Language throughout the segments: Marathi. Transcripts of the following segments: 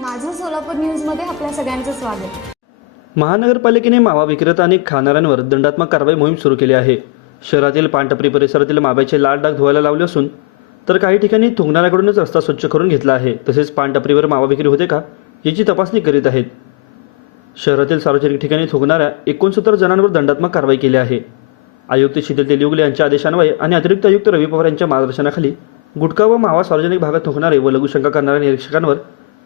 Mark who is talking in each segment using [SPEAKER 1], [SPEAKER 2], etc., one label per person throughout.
[SPEAKER 1] माझं सोलापूर न्यूजमध्ये आपल्या सगळ्यांचं स्वागत.
[SPEAKER 2] महानगरपालिकेने मावा विक्रेता आणि खाणाऱ्यांवर दंडात्मक कारवाई मोहीम सुरू केली आहे. शहरातील पानटपरी परिसरातील माव्याचे लाल डाग धुवायला लावले असून तर काही ठिकाणी थुंकणाऱ्याकडूनच रस्ता स्वच्छ करून घेतला आहे. तसेच पानटपरीवर मावा विक्री होते का याची तपासणी करीत आहेत. शहरातील सार्वजनिक ठिकाणी थुंकणाऱ्या एकोणसत्तर जणांवर दंडात्मक कारवाई केली आहे. आयुक्त शीतल तेलियुगले यांच्या आदेशान्वये आणि अतिरिक्त आयुक्त रवी पवार यांच्या मार्गदर्शनाखाली गुटखा व मावा सार्वजनिक भागात थुंकणारे व लघुशंका करणाऱ्या निरीक्षकांवर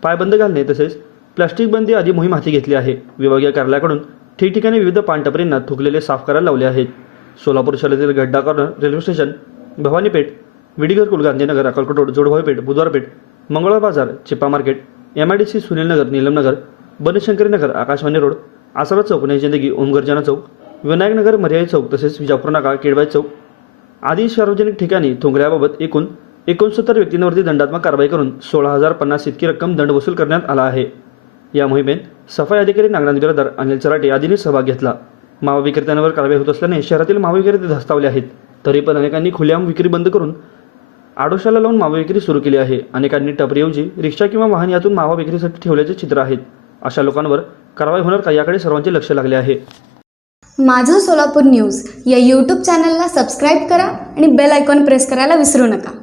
[SPEAKER 2] पायबंद घालणे तसेच प्लास्टिक बंदी आदी मोहीम हाती घेतली आहे. विभागीय कार्यालयाकडून ठिकठिकाणी विविध पानटपरींना थुकलेले साफ करायला लावले आहेत. सोलापूर शहरातील Gadda corner railway station Bhavanipeth Vidigharkul Gandhinagar Akkalkot road Jodbhavipeth Budhwarpeth Mangalwar Bazar Chippa market M I D C Sunilnagar Neelamnagar Banshankari Nagar Akashvani road Asara chowk नई जिंदगी ओमगर्जाना चौक विनायकनगर मर्यादी चौक तसेच विजापूर नाका केडबाई चौक आदी सार्वजनिक ठिकाणी थुंकल्याबाबत एकूण एकोणसत्तर व्यक्तींवरती दंडात्मक कारवाई करून सोळा हजार पन्नास इतकी रक्कम दंड वसूल करण्यात आला आहे. या मोहिमेत सफाई अधिकारी नागनाथ बिरादार अनिल चराटे आदींनी सहभाग घेतला. मावा विक्रेत्यांवर कारवाई होत असल्याने शहरातील मावा विक्रेते धास्तावले आहेत. तरी पण अनेकांनी खुलेआम विक्री बंद करून आडोशाला लावून मावा विक्री सुरू केली आहे. अनेकांनी टपरीऐवजी रिक्षा किंवा वाहन यातून मावा विक्रीसाठी ठेवल्याचे चित्र आहेत. अशा लोकांवर कारवाई होणार का याकडे सर्वांचे लक्ष लागले आहे.
[SPEAKER 1] माझं सोलापूर न्यूज या यूट्यूब चॅनलला सबस्क्राईब करा आणि बेल आयकॉन प्रेस करायला विसरू नका.